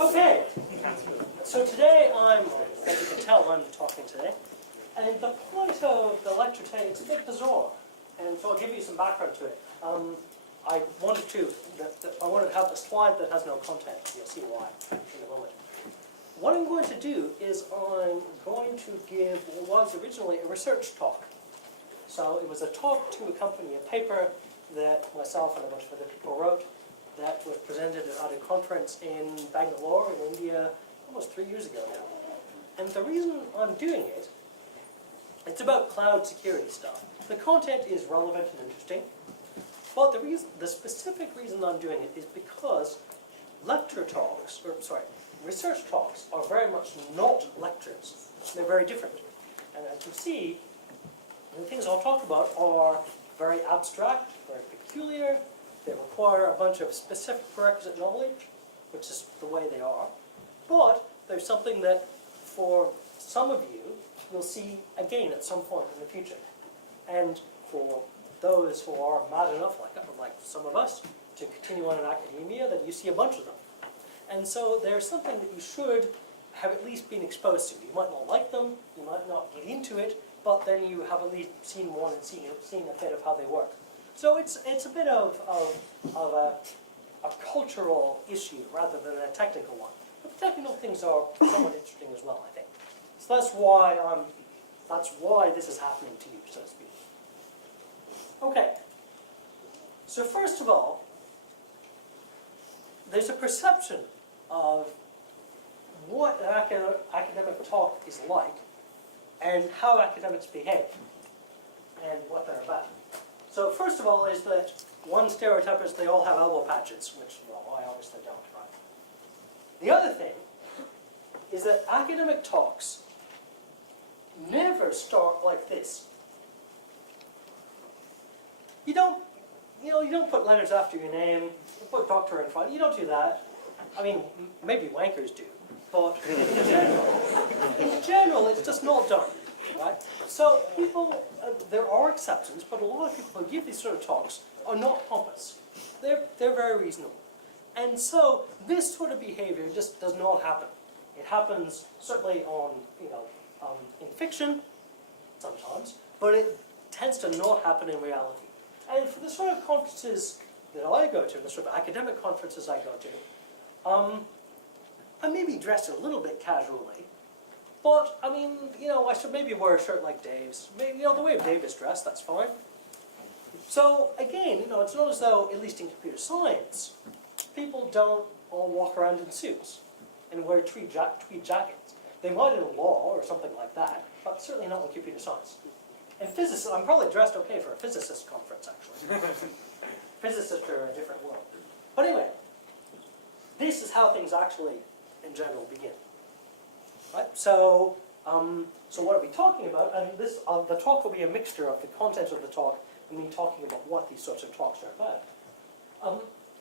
Okay, so today as you can tell, I'm talking today. And the point of the lecture today, it's a bit bizarre. And so I'll give you some background to it. I wanted to have a slide that has no content. You'll see why in a moment. What I'm going to do is I'm going to give what was originally a research talk. So it was a talk to accompany a paper that myself and a bunch of other people wrote that was presented at a conference in Bangalore in India almost 3 years ago now. And the reason I'm doing it, it's about cloud security stuff. The content is relevant and interesting, but the specific reason I'm doing it is because research talks are very much not lectures. They're very different. And as you see, the things I'll talk about are very abstract, very peculiar. They require a bunch of specific prerequisite knowledge, which is the way they are. But there's something that, for some of you, you'll see again at some point in the future. And for those who are mad enough, like some of us, to continue on in academia, then you see a bunch of them. And so there's something that you should have at least been exposed to. You might not like them, you might not get into it, but then you have at least seen one and seen a bit of how they work. So it's a bit of a cultural issue rather than a technical one. But the technical things are somewhat interesting as well, I think. So that's why this is happening to you, so to speak. Okay. So first of all, there's a perception of what an academic talk is like and how academics behave and what they're about. So first of all is that one stereotype is they all have elbow patches, which, well, I obviously don't, right? The other thing is that academic talks never start like this. You don't put letters after your name, you put doctor in front, you don't do that. I mean, maybe wankers do, but in general, it's just not done, right? So people, there are exceptions, but a lot of people who give these sort of talks are not pompous. They're very reasonable. And so this sort of behavior just does not happen. It happens certainly in fiction, sometimes, but it tends to not happen in reality. And for the sort of conferences that I go to, the sort of academic conferences I go to, I may be dressed a little bit casually, but I mean, I should maybe wear a shirt like Dave's. Maybe, the way Dave is dressed, that's fine. So again, it's not as though, at least in computer science, people don't all walk around in suits and wear tweed jackets. They might in law or something like that, but certainly not in computer science. And physicists, I'm probably dressed okay for a physicist conference, actually. Physicists are in a different world. But anyway, this is how things actually, in general, begin. Right? So what are we talking about? And the talk will be a mixture of the content of the talk and me talking about what these sorts of talks are about.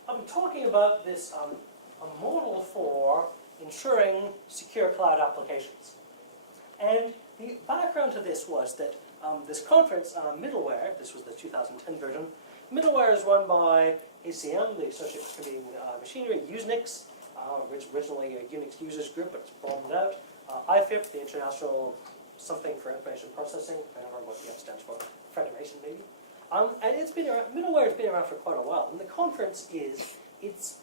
I'm talking about this a model for ensuring secure cloud applications. And the background to this was that this conference, Middleware, this was the 2010 version, Middleware is run by ACM, the Associate Computing Machinery, Usenix, originally a Unix users group, but it's broadened out. IFIP, the International Something for Information Processing, I don't remember what the F stands for, Federation maybe. And it's been around, Middleware has been around for quite a while. And the conference it's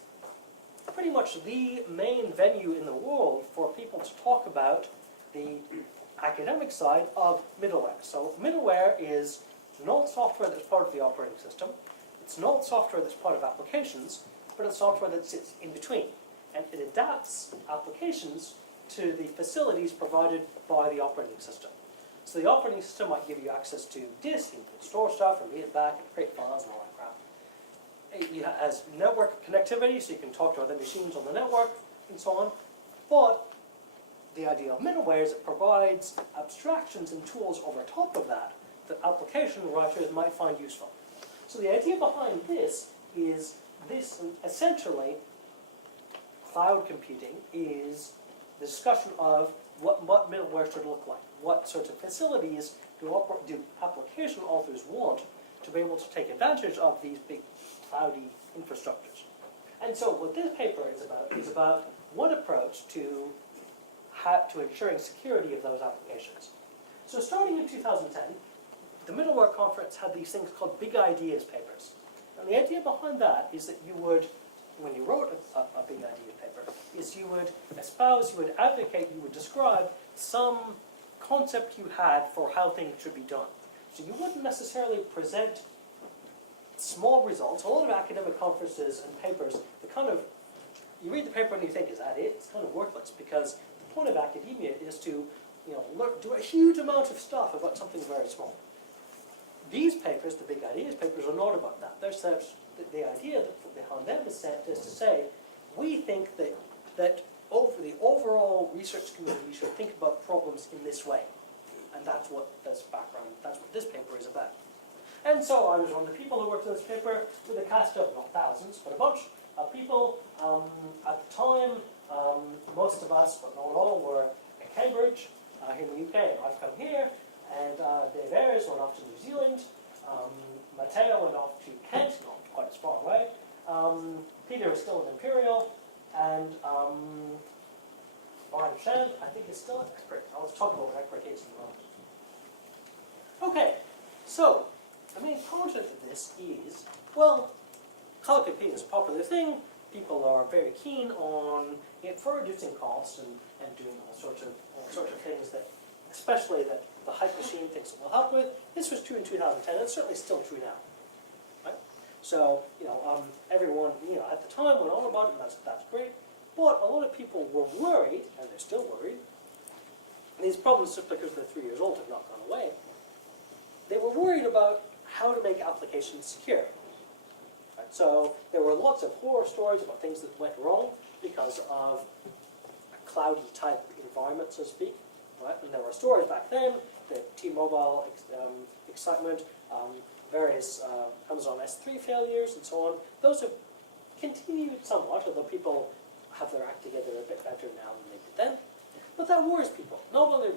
pretty much the main venue in the world for people to talk about the academic side of middleware. So middleware is not software that's part of the operating system. It's not software that's part of applications, but it's software that sits in between. And it adapts applications to the facilities provided by the operating system. So the operating system might give you access to disk, you can store stuff and read it back and create files and all that crap. It has network connectivity, so you can talk to other machines on the network and so on. But the idea of middleware is it provides abstractions and tools over top of that application writers might find useful. So the idea behind this is essentially cloud computing is the discussion of what middleware should look like. What sorts of facilities do application authors want to be able to take advantage of these big cloudy infrastructures. And so what this paper is about one approach to ensuring security of those applications. So starting in 2010, the Middleware conference had these things called Big Ideas papers. And the idea behind that is that you would, when you wrote a Big Ideas paper, is you would espouse, you would advocate, you would describe some concept you had for how things should be done. So you wouldn't necessarily present small results. A lot of academic conferences and papers, you read the paper and you think, is that it? It's kind of worthless, because the point of academia is to do a huge amount of stuff about something very small. These papers, the Big Ideas papers, are not about that. The idea behind them is to say, we think that over the overall research community should think about problems in this way. And that's what this paper is about. And so I was one of the people who worked on this paper with a cast of, not thousands, but a bunch of people. At the time, most of us, but not all, were at Cambridge, here in the UK. I've come here, and Dave Ayres went off to New Zealand. Matteo went off to Kent, not quite as far away. Peter is still at Imperial, and Brian Shan, I think, is still at Expert. I'll talk about what Expert is in a moment. Okay, so the main content of this is, well, cloud computing is a popular thing. People are very keen on it for reducing costs and doing all sorts of things that, especially that the hype machine thinks it will help with. This was true in 2010. It's certainly still true now. Right? So everyone at the time went on about it. That's great. But a lot of people were worried, and they're still worried. These problems, just because they're 3 years old, have not gone away. They were worried about how to make applications secure. Right? So there were lots of horror stories about things that went wrong because of a cloudy type environment, so to speak. Right? And there were stories back then, the T-Mobile excitement, various Amazon S3 failures, and so on. Those have continued somewhat, although people have their act together a bit better now than they did then. But that worries people. Not only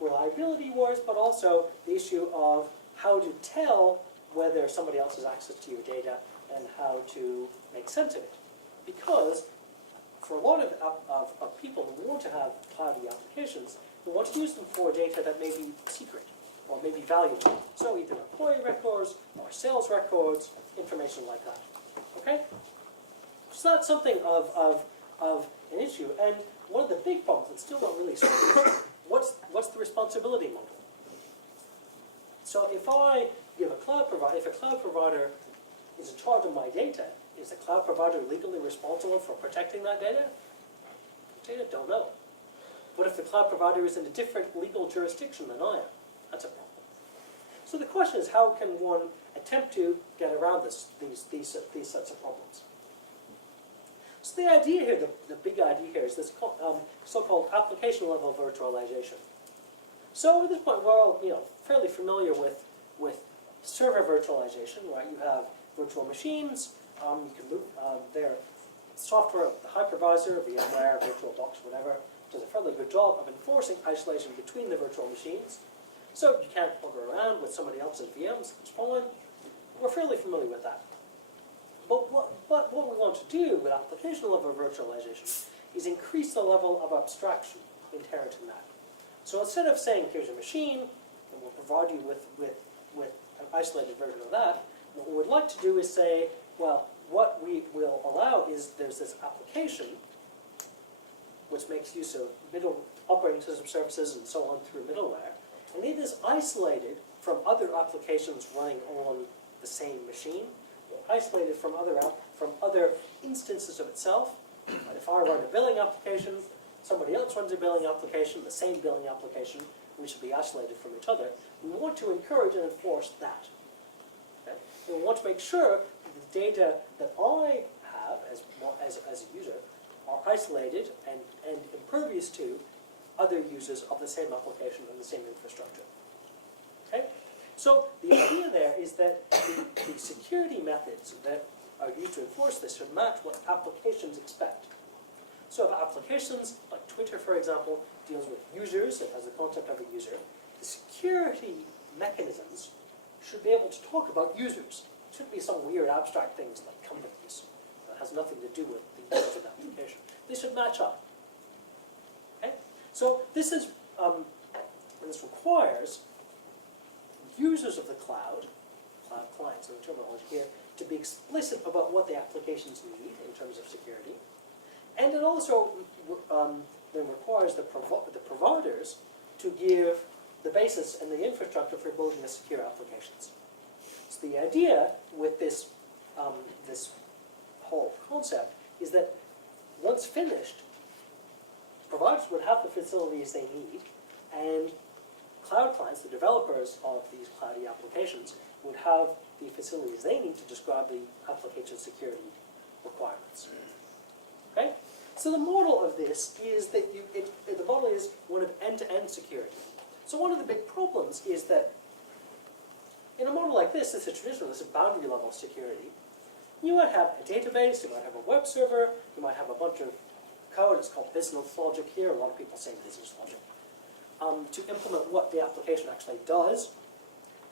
reliability worries, but also the issue of how to tell whether somebody else has access to your data and how to make sense of it. Because for a lot of people who want to have cloudy applications, who want to use them for data that may be secret or may be valuable. So either employee records or sales records, information like that. Okay? So that's something of an issue. And one of the big problems that's still not really solved is what's the responsibility model? So if a cloud provider is in charge of my data, is the cloud provider legally responsible for protecting that data? Don't know. What if the cloud provider is in a different legal jurisdiction than I am? That's a problem. So the question is, how can one attempt to get around these sorts of problems? So the idea here, the big idea here, is this so-called application-level virtualization. So at this point, we're all fairly familiar with server virtualization, right? You have virtual machines. You can move their software, the hypervisor, VMware, VirtualBox, whatever, does a fairly good job of enforcing isolation between the virtual machines. So you can't bugger around with somebody else's VMs. It's fine. We're fairly familiar with that. But what we want to do with application-level virtualization is increase the level of abstraction inherent in that. So instead of saying, here's a machine, and we'll provide you with an isolated version of that, what we'd like to do is say, well, what we will allow is there's this application which makes use of operating system services and so on through middleware, and it is isolated from other applications running on the same machine, or isolated from other instances of itself. But if I run a billing application, somebody else runs a billing application, the same billing application, we should be isolated from each other. We want to encourage and enforce that. Okay? And we want to make sure that the data that I have as a user are isolated and impervious to other users of the same application and the same infrastructure. Okay? So the idea there is that the security methods that are used to enforce this should match what applications expect. So if applications, like Twitter for example, deals with users, it has the concept of a user, the security mechanisms should be able to talk about users. It shouldn't be some weird abstract things like companies. has nothing to do with the usage of the application. They should match up. Okay? So this is, this requires users of the cloud clients in the terminology here, to be explicit about what the applications need in terms of security. And it also then requires the providers to give the basis and the infrastructure for building the secure applications. So the idea with this, this whole concept is that once finished, providers would have the facilities they need, and cloud clients, the developers of these cloudy applications, would have the facilities they need to describe the application security requirements. Okay? So the model of this is that the model is one of end-to-end security. So one of the big problems is that in a model like this, this is traditional, this is boundary level security. You might have a database, you might have a web server, you might have a bunch of code, it's called business logic here, a lot of people say business logic, to implement what the application actually does.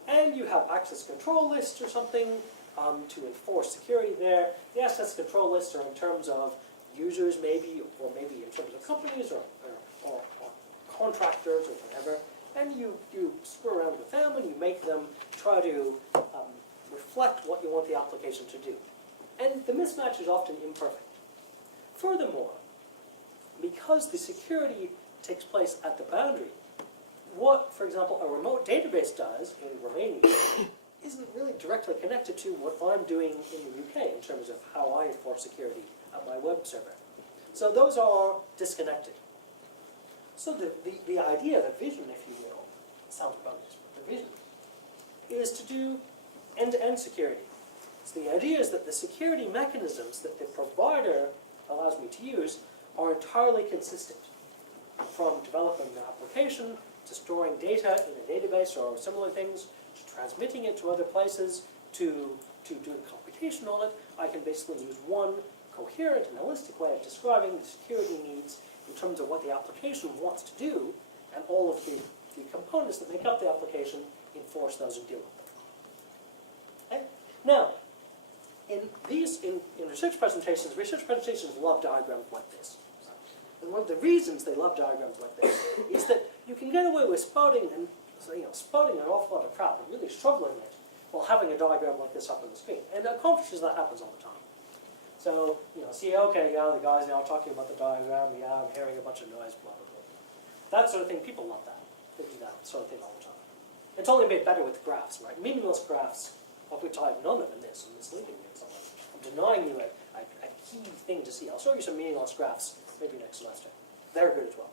And you have access control lists or something to enforce security there. The access control lists are in terms of users maybe, or maybe in terms of companies or contractors or whatever. And you screw around with them and you make them try to reflect what you want the application to do. And the mismatch is often imperfect. Furthermore, because the security takes place at the boundary, what, for example, a remote database does in Romania isn't really directly connected to what I'm doing in the UK in terms of how I enforce security at my web server. So those are disconnected. So the idea, the vision, if you will, sounds bogus, but the vision is to do end-to-end security. So the idea is that the security mechanisms that the provider allows me to use are entirely consistent, from developing the application to storing data in a database or similar things, to transmitting it to other places, to doing computation on it. I can basically use one coherent and holistic way of describing the security needs in terms of what the application wants to do, and all of the components that make up the application enforce those and deal with them. Okay? Now, in research presentations love diagrams like this. And one of the reasons they love diagrams like this is that you can get away with spouting an awful lot of crap and really struggling it while having a diagram like this up on the screen. And at conferences that happens all the time. So, okay, yeah, the guy's now talking about the diagram, yeah, I'm hearing a bunch of noise, blah, blah, blah. That sort of thing, people love that. They do that sort of thing all the time. It's only made better with graphs, right? Meaningless graphs, of which I have none of in this, I'm misleading you in some way. I'm denying you a key thing to see. I'll show you some meaningless graphs maybe next semester. They're good as well.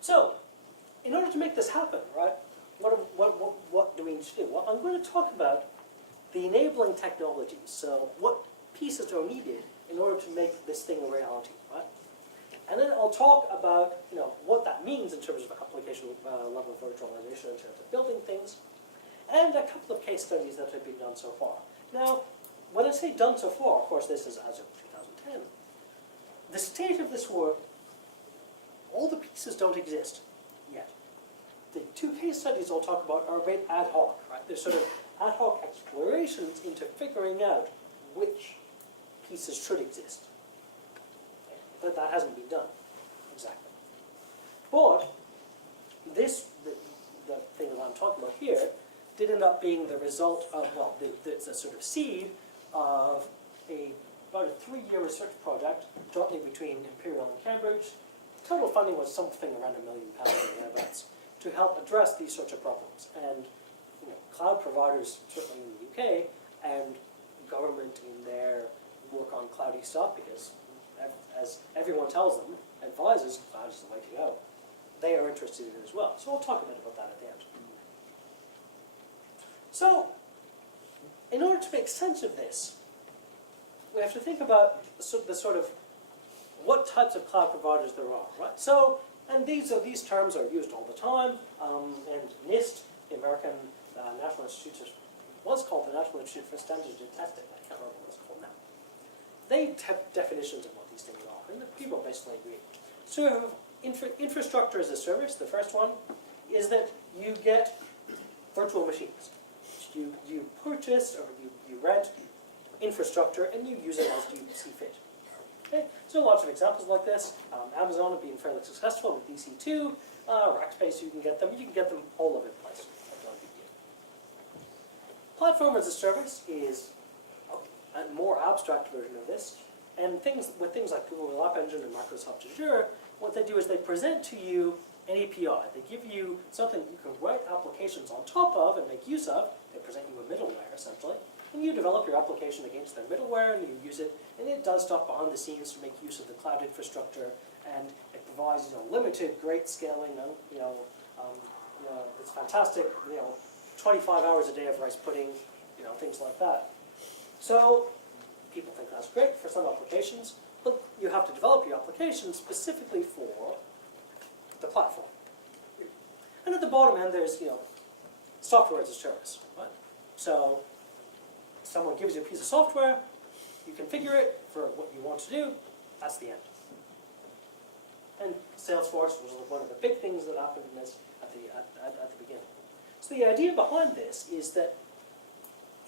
So, in order to make this happen, right, what do we need to do? Well, I'm going to talk about the enabling technologies. So, what pieces are needed in order to make this thing a reality, right? And then I'll talk about, what that means in terms of application level virtualization, in terms of building things, and a couple of case studies that have been done so far. Now, when I say done so far, of course, this is as of 2010. The state of this work, all the pieces don't exist yet. The two case studies I'll talk about are a bit ad hoc, right? They're sort of ad hoc explorations into figuring out which pieces should exist. But that hasn't been done, exactly. But this, the thing that I'm talking about here, did end up being the result of, well, the sort of seed of about a 3-year research project jointly between Imperial and Cambridge. Total funding was something around £1 million or thereabouts to help address these sorts of problems. And cloud providers, certainly in the UK, and government in their work on cloudy stuff, because as everyone tells them, advises, cloud is the way to go. They are interested in it as well. So we'll talk a bit about that at the end. So, in order to make sense of this, we have to think about the sort of what types of cloud providers there are, right? So, and these terms are used all the time, and NIST, the American National Institute, was called the National Institute for Standards and Testing. I can't remember what it's called now. They have definitions of what these things are, and people basically agree. So, infrastructure as a service, the first one, is that you get virtual machines. You purchase or you rent infrastructure and you use it as you see fit. Okay? So lots of examples like this. Amazon have been fairly successful with EC2. Rackspace, you can get them all over the place. Platform as a service is a more abstract version of this. And with things like Google App Engine and Microsoft Azure, what they do is they present to you an API. They give you something you can write applications on top of and make use of. They present you a middleware, essentially. And you develop your application against their middleware, and you use it, and it does stuff behind the scenes to make use of the cloud infrastructure, and it provides limited, great scaling. It's fantastic. 25 hours a day of rice pudding, things like that. So people think that's great for some applications, but you have to develop your application specifically for the platform. And at the bottom end, there's software as a service, right? So someone gives you a piece of software, you configure it for what you want to do, that's the end. And Salesforce was one of the big things that happened in this at the beginning. So the idea behind this is that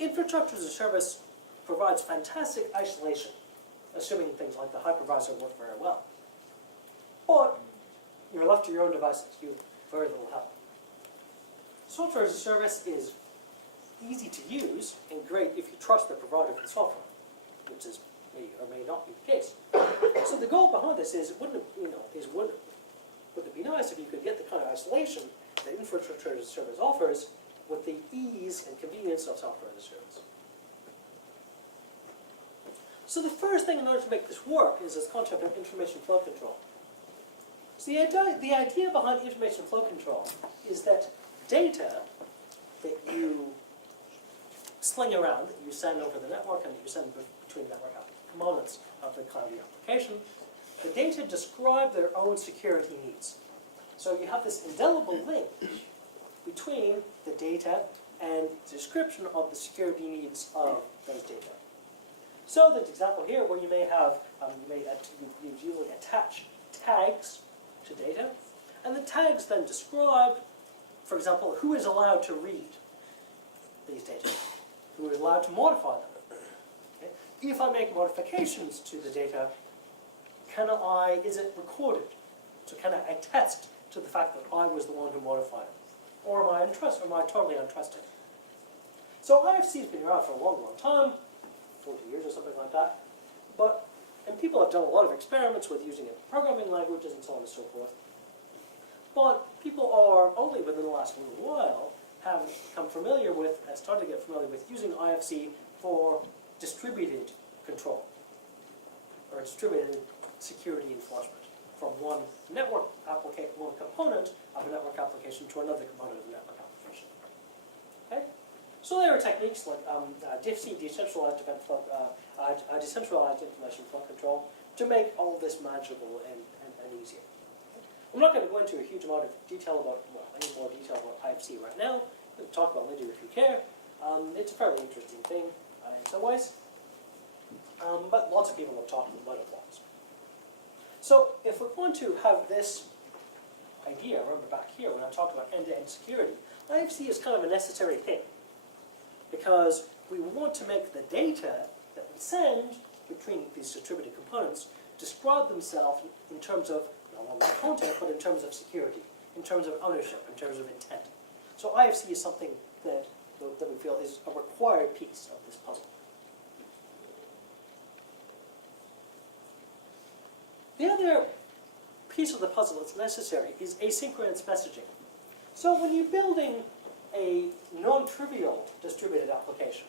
infrastructure as a service provides fantastic isolation, assuming things like the hypervisor work very well. But you're left to your own devices. You have very little help. Software as a service is easy to use and great if you trust the provider of the software, which is may or may not be the case. So the goal behind this is, wouldn't it be nice if you could get the kind of isolation that infrastructure as a service offers with the ease and convenience of software as a service? So the first thing in order to make this work is this concept of information flow control. So the idea behind information flow control is that data that you sling around, that you send over the network and that you send between network components of the cloud application, the data describe their own security needs. So you have this indelible link between the data and the description of the security needs of those data. So the example here, where you may have, you usually attach tags to data, and the tags then describe, for example, who is allowed to read these data, who is allowed to modify them. Okay? If I make modifications to the data, is it recorded? So can I attest to the fact that I was the one who modified it? Or am I totally untrusting? So IFC has been around for a long, long time, 40 years or something like that. And people have done a lot of experiments with using it in programming languages and so on and so forth. But people are only within the last little while have started to get familiar with using IFC for distributed control, or distributed security enforcement from one component of a network application to another component of a network application. Okay? So there are techniques like DIFC, decentralized information flow control, to make all of this manageable and easier. I'm not going to go into a huge amount of detail any more detail about IFC right now. We'll talk about it later if you care. It's a fairly interesting thing in some ways, but lots of people have talked about it once. So if we're going to have this idea, remember back here when I talked about end-to-end security, IFC is kind of a necessary thing, because we want to make the data that we send between these distributed components describe themselves in terms of not only content, but in terms of security, in terms of ownership, in terms of intent. So IFC is something that we feel is a required piece of this puzzle. The other piece of the puzzle that's necessary is asynchronous messaging. So when you're building a non-trivial distributed application,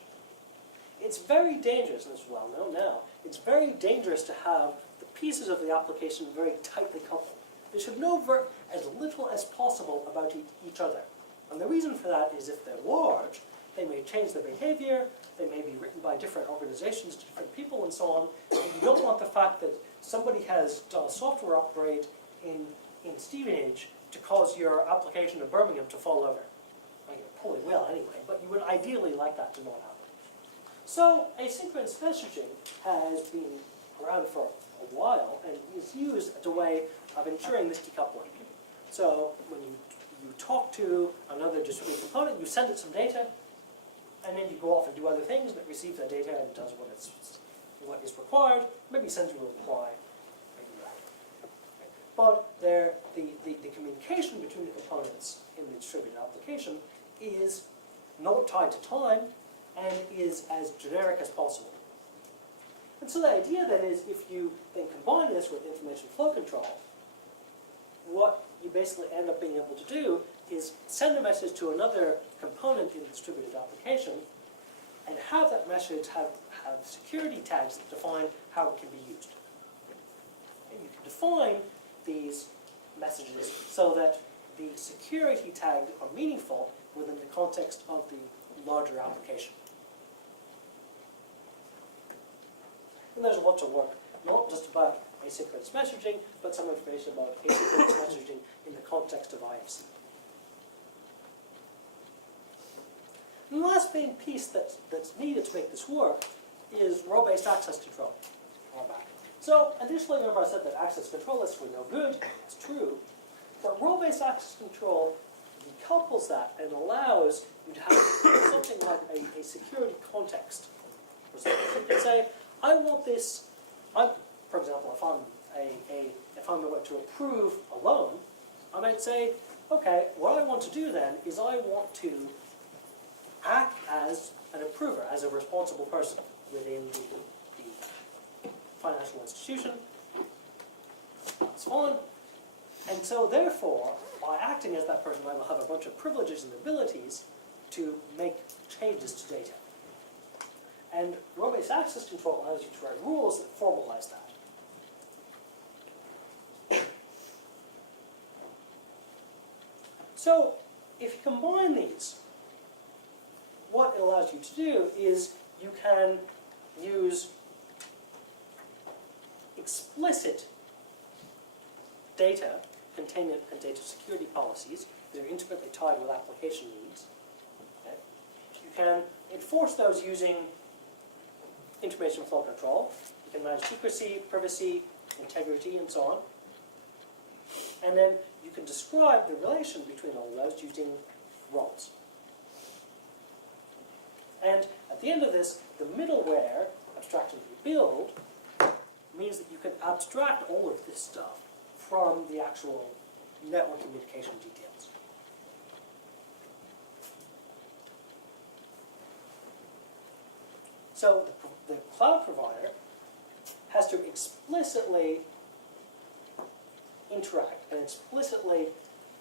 it's very dangerous, and it's well known now, it's very dangerous to have the pieces of the application very tightly coupled. They should know as little as possible about each other. And the reason for that is if they're large, they may change their behavior, they may be written by different organizations, different people, and so on. And you don't want the fact that somebody has done a software upgrade in Stevenage to cause your application in Birmingham to fall over. Well, you probably will anyway, but you would ideally like that to not happen. So asynchronous messaging has been around for a while and is used as a way of ensuring this decoupling. So when you talk to another distributed component, you send it some data, and then you go off and do other things, and it receives that data and does what is required, maybe sends you a reply, maybe not. But the communication between the components in the distributed application is not tied to time and is as generic as possible. And so the idea then is, if you then combine this with information flow control, what you basically end up being able to do is send a message to another component in the distributed application and have that message have security tags that define how it can be used. And you can define these messages so that the security tags are meaningful within the context of the larger application. And there's lots of work, not just about asynchronous messaging, but some information about asynchronous messaging in the context of IFC. And the last main piece that's needed to make this work is role-based access control. So initially, remember I said that access control lists were no good. It's true. But role-based access control decouples that and allows you to have something like a security context. So you can say, I want this. For example, if I'm going to approve a loan, I might say, okay, what I want to do then is I want to act as an approver, as a responsible person within the financial institution. That's fine. And so therefore, by acting as that person, I will have a bunch of privileges and abilities to make changes to data. And role-based access control allows you to write rules that formalize that. So, if you combine these, what it allows you to do is you can use explicit data containment and data security policies that are intimately tied with application needs. Okay? You can enforce those using information flow control. You can manage secrecy, privacy, integrity, and so on. And then you can describe the relation between all of those using roles. And at the end of this, the middleware abstraction that you build means that you can abstract all of this stuff from the actual network communication details. So the cloud provider has to explicitly interact and explicitly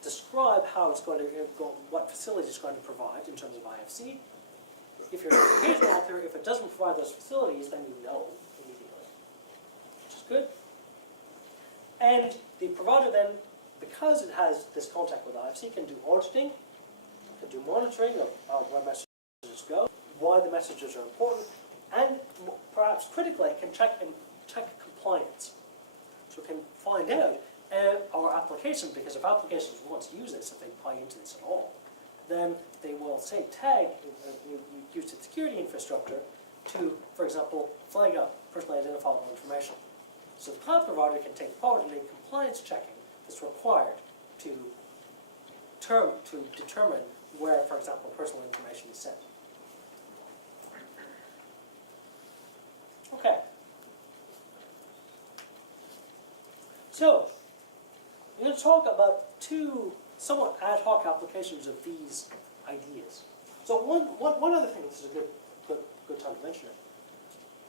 describe how it's going to go, what facility it's going to provide in terms of IFC. If you're an application author, if it doesn't provide those facilities, then you know immediately, which is good. And the provider then, because it has this contact with IFC, can do auditing, can do monitoring of where messages go, why the messages are important, and perhaps critically, it can check compliance. So it can find out our application, because if applications want to use this, if they buy into this at all, then they will say tag use its security infrastructure to, for example, flag up personally identifiable information. So the cloud provider can take part in the compliance checking that's required to determine where, for example, personal information is sent. Okay. So, we're going to talk about two somewhat ad hoc applications of these ideas. So one other thing, this is a good time to mention it.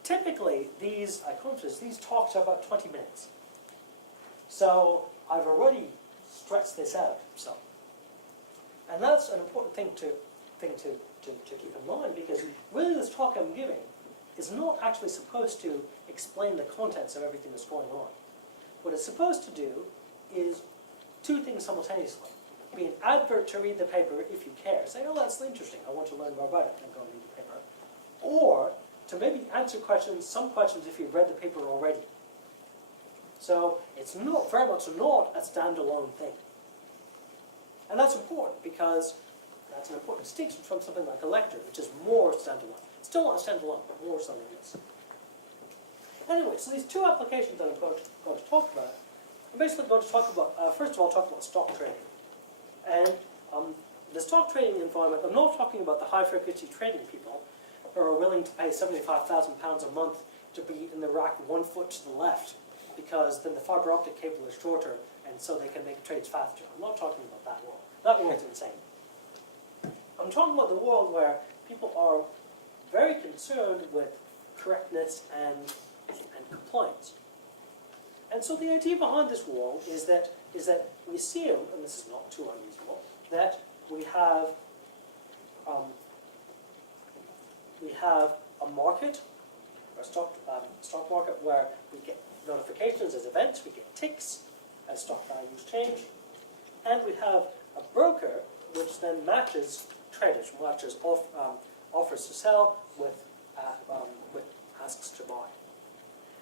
Typically, these talks are about 20 minutes. So I've already stretched this out some. And that's an important thing to keep in mind, because really this talk I'm giving is not actually supposed to explain the contents of everything that's going on. What it's supposed to do is two things simultaneously. Be an advert to read the paper if you care. Say, oh, that's interesting, I want to learn more about it, and go and read the paper. Or to maybe answer some questions if you've read the paper already. So it's not very much not a standalone thing. And that's important, because that's an important distinction from something like a lecture, which is more standalone. It's still not standalone, but more so than this. Anyway, so these two applications that I'm going to talk about, I'm basically going to talk about, first of all, talk about stock trading. And the stock trading environment, I'm not talking about the high-frequency trading people who are willing to pay £75,000 a month to be in the rack 1 foot to the left, because then the fiber optic cable is shorter, and so they can make trades faster. I'm not talking about that world. That world's insane. I'm talking about the world where people are very concerned with correctness and compliance. And so the idea behind this world is that we assume, and this is not too unusual, that we have a market, or a stock market, where we get notifications as events, we get ticks as stock values change, and we have a broker which then matches traders, matches offers to sell with asks to buy.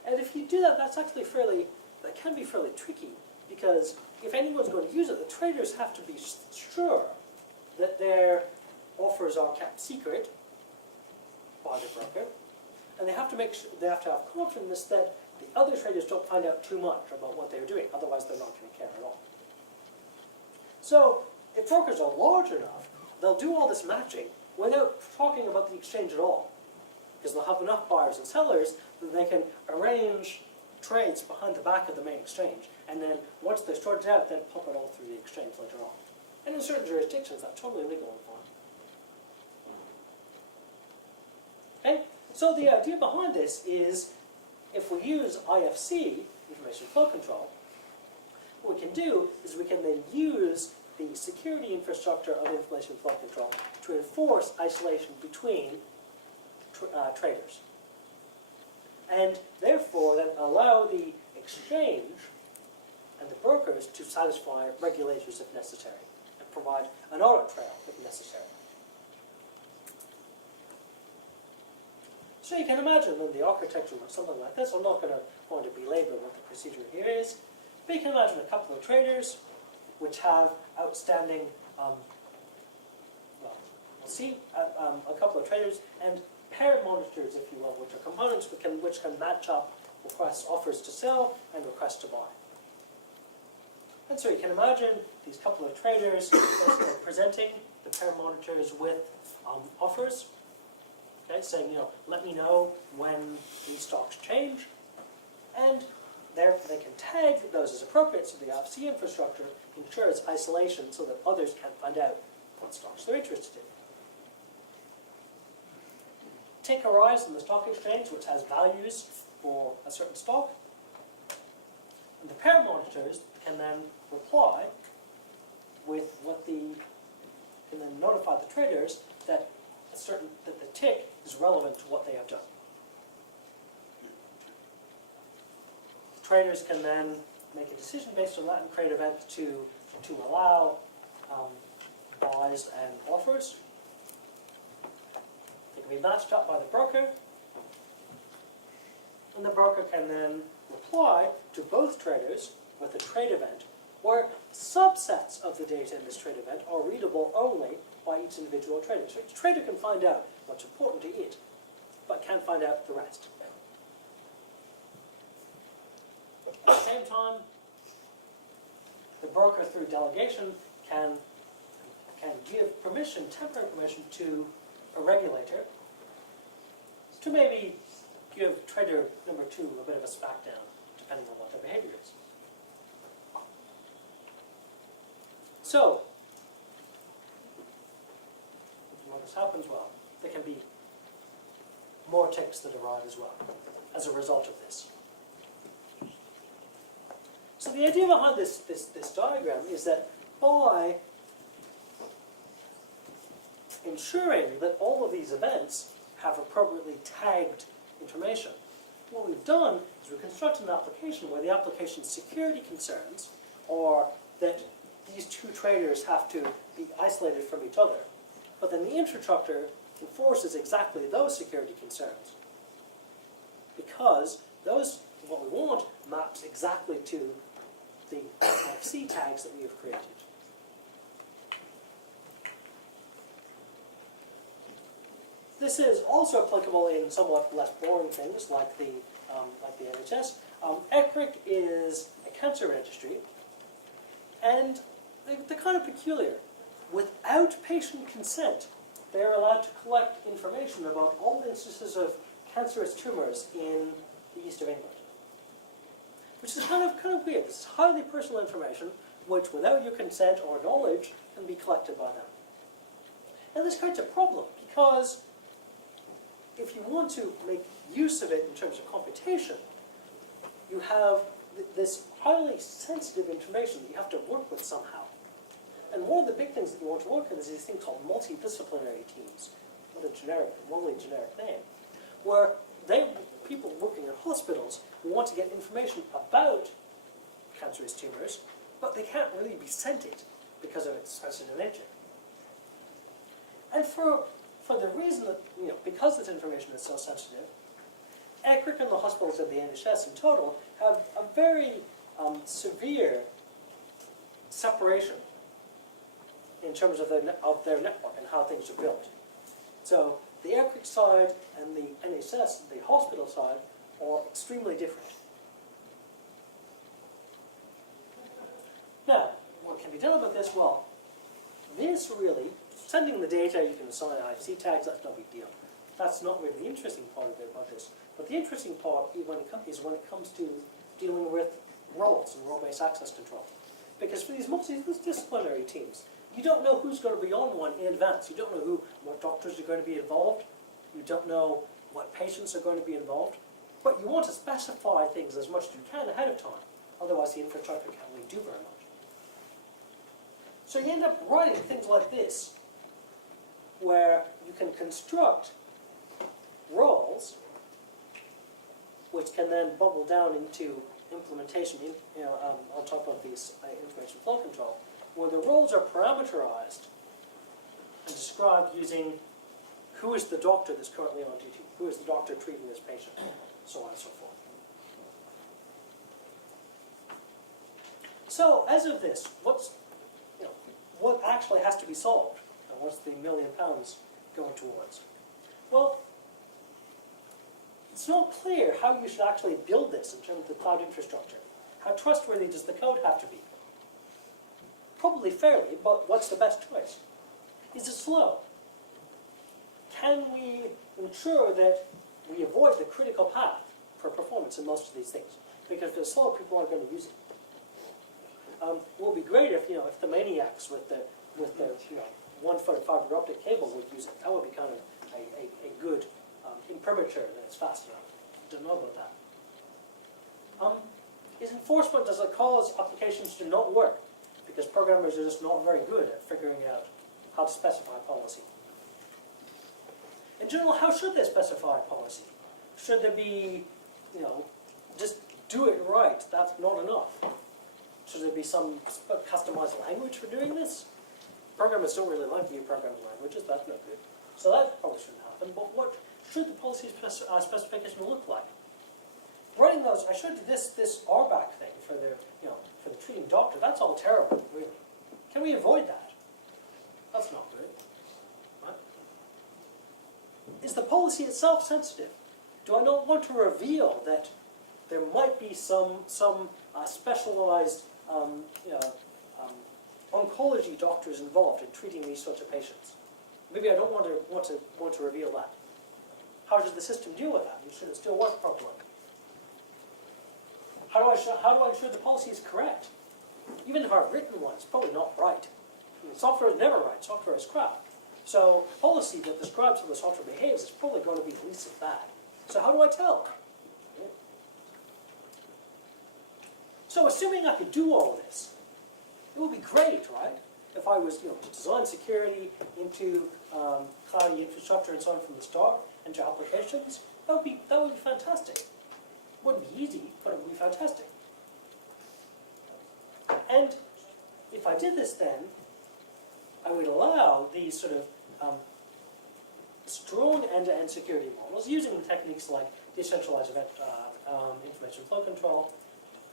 And if you do that, that can be fairly tricky, because if anyone's going to use it, the traders have to be sure that their offers are kept secret by the broker, and they have to have confidence that the other traders don't find out too much about what they're doing, otherwise they're not going to care at all. So if brokers are large enough, they'll do all this matching without talking about the exchange at all, because they'll have enough buyers and sellers that they can arrange trades behind the back of the main exchange, and then once they're sorted out, then pump it all through the exchange later on. And in certain jurisdictions, that's totally legal and fine. Okay? So the idea behind this is, if we use IFC, information flow control, what we can do is we can then use the security infrastructure of information flow control to enforce isolation between traders. And therefore then allow the exchange and the brokers to satisfy regulators if necessary, and provide an audit trail if necessary. So you can imagine that the architecture looks something like this. I'm not going to belabor what the procedure here is, but you can imagine a couple of traders which have outstanding, a couple of traders and pair monitors, if you will, which are components which can match up offers to sell and requests to buy. And so you can imagine these couple of traders presenting the pair monitors with offers, okay, saying, let me know when these stocks change, and there they can tag those as appropriate, so the IFC infrastructure ensures isolation so that others can't find out what stocks they're interested in. Tick arrives in the stock exchange, which has values for a certain stock, and the pair monitors can then reply with can then notify the traders that that the tick is relevant to what they have done. Traders can then make a decision based on that and create events to allow buys and offers. They can be matched up by the broker, and the broker can then reply to both traders with a trade event, where subsets of the data in this trade event are readable only by each individual trader. So each trader can find out what's important to it, but can't find out the rest. At the same time, the broker, through delegation, can give permission, temporary permission, to a regulator to maybe give trader number 2 a bit of a smackdown, depending on what their behavior is. So, when this happens, well, there can be more ticks that arrive as well as a result of this. So the idea behind this diagram is that by ensuring that all of these events have appropriately tagged information, what we've done is we've constructed an application where the application's security concerns are that these two traders have to be isolated from each other, but then the infrastructure enforces exactly those security concerns, because those, what we want, maps exactly to the IFC tags that we have created. This is also applicable in somewhat less boring things like the NHS. ECRIC is a cancer registry, and they're kind of peculiar. without patient consent, they are allowed to collect information about all instances of cancerous tumors in the east of England. Which is kind of weird. This is highly personal information, which without your consent or knowledge can be collected by them. And this creates a problem, because if you want to make use of it in terms of computation, you have this highly sensitive information that you have to work with somehow. And one of the big things that you want to work with is these things called multidisciplinary teams, with a wholly generic name, where people working in hospitals want to get information about cancerous tumors, but they can't really be sent it because of its sensitive nature. And for the reason that, because this information is so sensitive, ECRIC and the hospitals of the NHS in total have a very severe separation in terms of their network and how things are built. So the ECRIC side and the NHS, the hospital side, are extremely different. Now, what can be done about this? Well, this really, sending the data, you can assign IFC tags, that's no big deal. That's not really the interesting part of it about this. But the interesting part is when it comes to dealing with roles and role-based access control. Because for these multidisciplinary teams, you don't know who's going to be on one in advance. You don't know what doctors are going to be involved. You don't know what patients are going to be involved. But you want to specify things as much as you can ahead of time. Otherwise, the infrastructure can't really do very much. So you end up writing things like this, where you can construct roles, which can then bubble down into implementation on top of these information flow control, where the roles are parameterized and described using who is the doctor that's currently on duty, who is the doctor treating this patient, so on and so forth. So as of this, what actually has to be solved? And what's the £1 million going towards? Well, it's not clear how you should actually build this in terms of the cloud infrastructure. How trustworthy does the code have to be? Probably fairly, but what's the best choice? Is it slow? Can we ensure that we avoid the critical path for performance in most of these things? Because if it's slow, people aren't going to use it. It would be great if the maniacs with the 1 foot fiber optic cable would use it. That would be kind of a good imprimatur that it's fast enough. Don't know about that. Is enforcement, does it cause applications to not work? Because programmers are just not very good at figuring out how to specify policy. In general, how should they specify policy? Should there be, just do it right? That's not enough. Should there be some customized language for doing this? Programmers don't really like new programming languages, that's not good. So that probably shouldn't happen, but what should the policy specification look like? Writing those, I showed you this RBAC thing for the treating doctor. That's all terrible, really. Can we avoid that? That's not good. Right? Is the policy itself sensitive? Do I not want to reveal that there might be some specialized oncology doctors involved in treating these sorts of patients? Maybe I don't want to reveal that. How should the system deal with that? Should it still work properly? How do I ensure the policy is correct? Even if I've written one, it's probably not right. Software is never right. Software is crap. So policy that describes how the software behaves is probably going to be at least as bad. So how do I tell? So assuming I could do all of this, it would be great, right? If I was, to design security into cloudy infrastructure and so on from the start, into applications, that would be fantastic. It wouldn't be easy, but it would be fantastic. And if I did this, then I would allow these sort of strong end-to-end security models using techniques like decentralized event information flow control,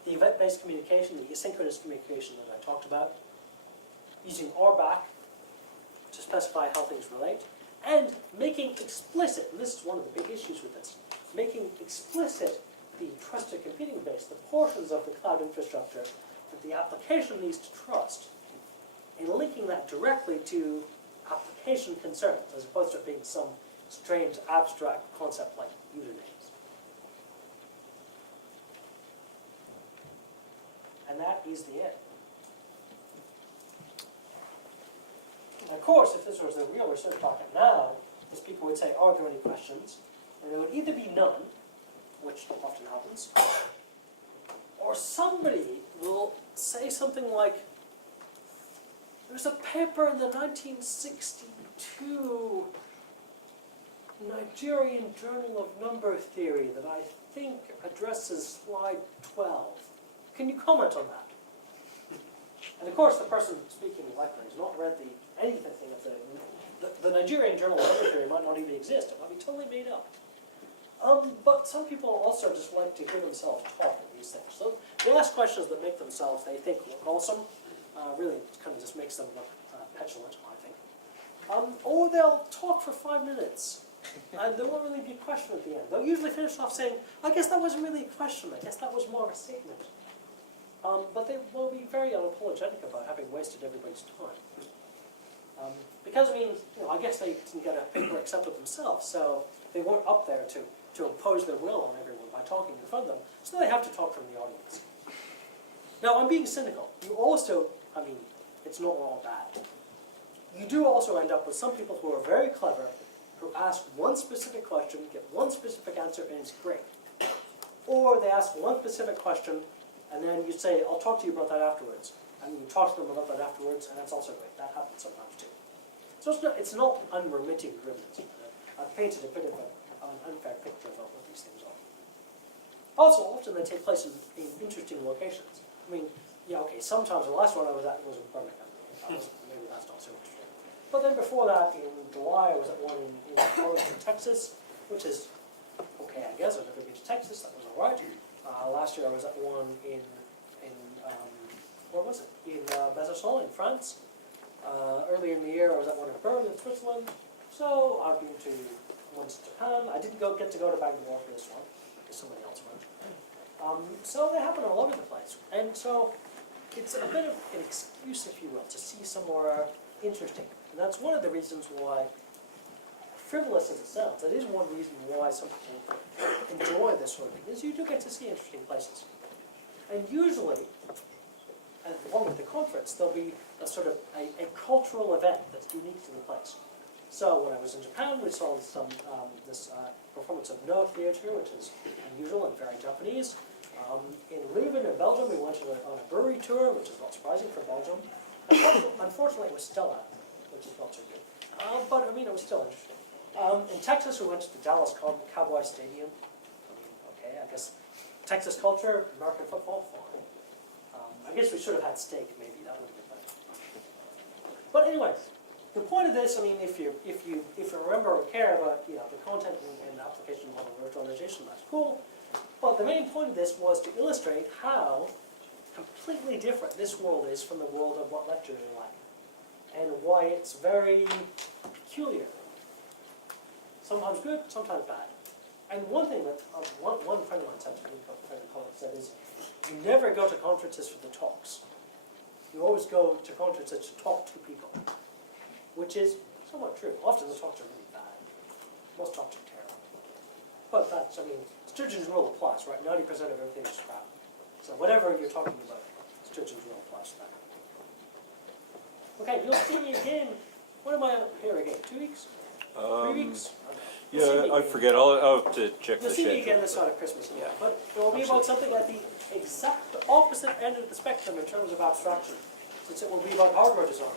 the event-based communication, the asynchronous communication that I talked about, using RBAC to specify how things relate, and making explicit, and this is one of the big issues with this, making explicit the trusted computing base, the portions of the cloud infrastructure that the application needs to trust and linking that directly to application concerns, as opposed to it being some strange abstract concept like usernames. And that is the end. And of course, if this was the real research topic now, is people would say, are there any questions? And there would either be none, which often happens, or somebody will say something like, there's a paper in the 1962 Nigerian Journal of Number Theory that I think addresses slide 12. Can you comment on that? And of course, the person speaking likely has not read anything of the Nigerian Journal of Number Theory might not even exist. It might be totally made up. But some people also just like to hear themselves talk at these things. So they ask questions that make themselves, they think, look awesome. Really, it kind of just makes them look petulant, I think. Or they'll talk for 5 minutes, and there won't really be a question at the end. They'll usually finish off saying, I guess that wasn't really a question, I guess that was more a statement. But they will be very unapologetic about having wasted everybody's time. Because, I mean, I guess they didn't get a paper accepted themselves, so they weren't up there to impose their will on everyone by talking in front of them, so they have to talk from the audience. Now, I'm being cynical. You also, I mean, it's not all bad. You do also end up with some people who are very clever, who ask one specific question, get one specific answer, and it's great. Or they ask one specific question, and then you say, I'll talk to you about that afterwards. And you talk to them about that afterwards, and that's also great. That happens sometimes too. So it's not unremitting goodness. I've painted a bit of an unfair picture about what these things are. Also, often they take place in interesting locations. I mean, yeah, okay, sometimes the last one I was at was in Birmingham. Maybe that's not so interesting. But then before that, in July, I was at one in Arlington, Texas, which is okay, I guess. I've never been to Texas, that was all right. Last year I was at one in where was it? In Besançon, in France. Earlier in the year, I was at one in Bern, in Switzerland. So I've been to once Japan. I didn't get to go to Bangalore for this one, because somebody else went. So they happen all over the place. And so it's a bit of an excuse, if you will, to see somewhere interesting. And that's one of the reasons why, frivolous as it sounds, that is one reason why some people enjoy this sort of thing, is you do get to see interesting places. And usually, along with the conference, there'll be a sort of a cultural event that's unique to the place. So when I was in Japan, we saw this performance of No Theatre, which is unusual and very Japanese. In Leuven, in Belgium, we went on a brewery tour, which is not surprising for Belgium. Unfortunately, it was Stella, which is not so good. But, I mean, it was still interesting. In Texas, we went to the Dallas Cowboy Stadium. I mean, okay, I guess Texas culture, American football, fine. I guess we should have had steak, maybe. That would have been better. But anyway, the point of this, I mean, if you remember or care about the content and the application of virtualization, that's cool. But the main point of this was to illustrate how completely different this world is from the world of what lectures are like, and why it's very peculiar. Sometimes good, sometimes bad. And one thing that one friend of mine said to me, a friend of college, said is, you never go to conferences for the talks. You always go to conferences to talk to people, which is somewhat true. Often the talks are really bad. Most talks are terrible. But that's, I mean, Sturgeon's rule applies, right? 90% of everything is crap. So whatever you're talking about, Sturgeon's rule applies to that. Okay, you'll see me again. When am I here again? 2 weeks? 3 weeks? Yeah, I forget. I'll have to check the You'll see me schedule. again this side of Christmas. Yeah. But it will be about something at the exact opposite end of the spectrum in terms of abstraction, since it will be about hardware design.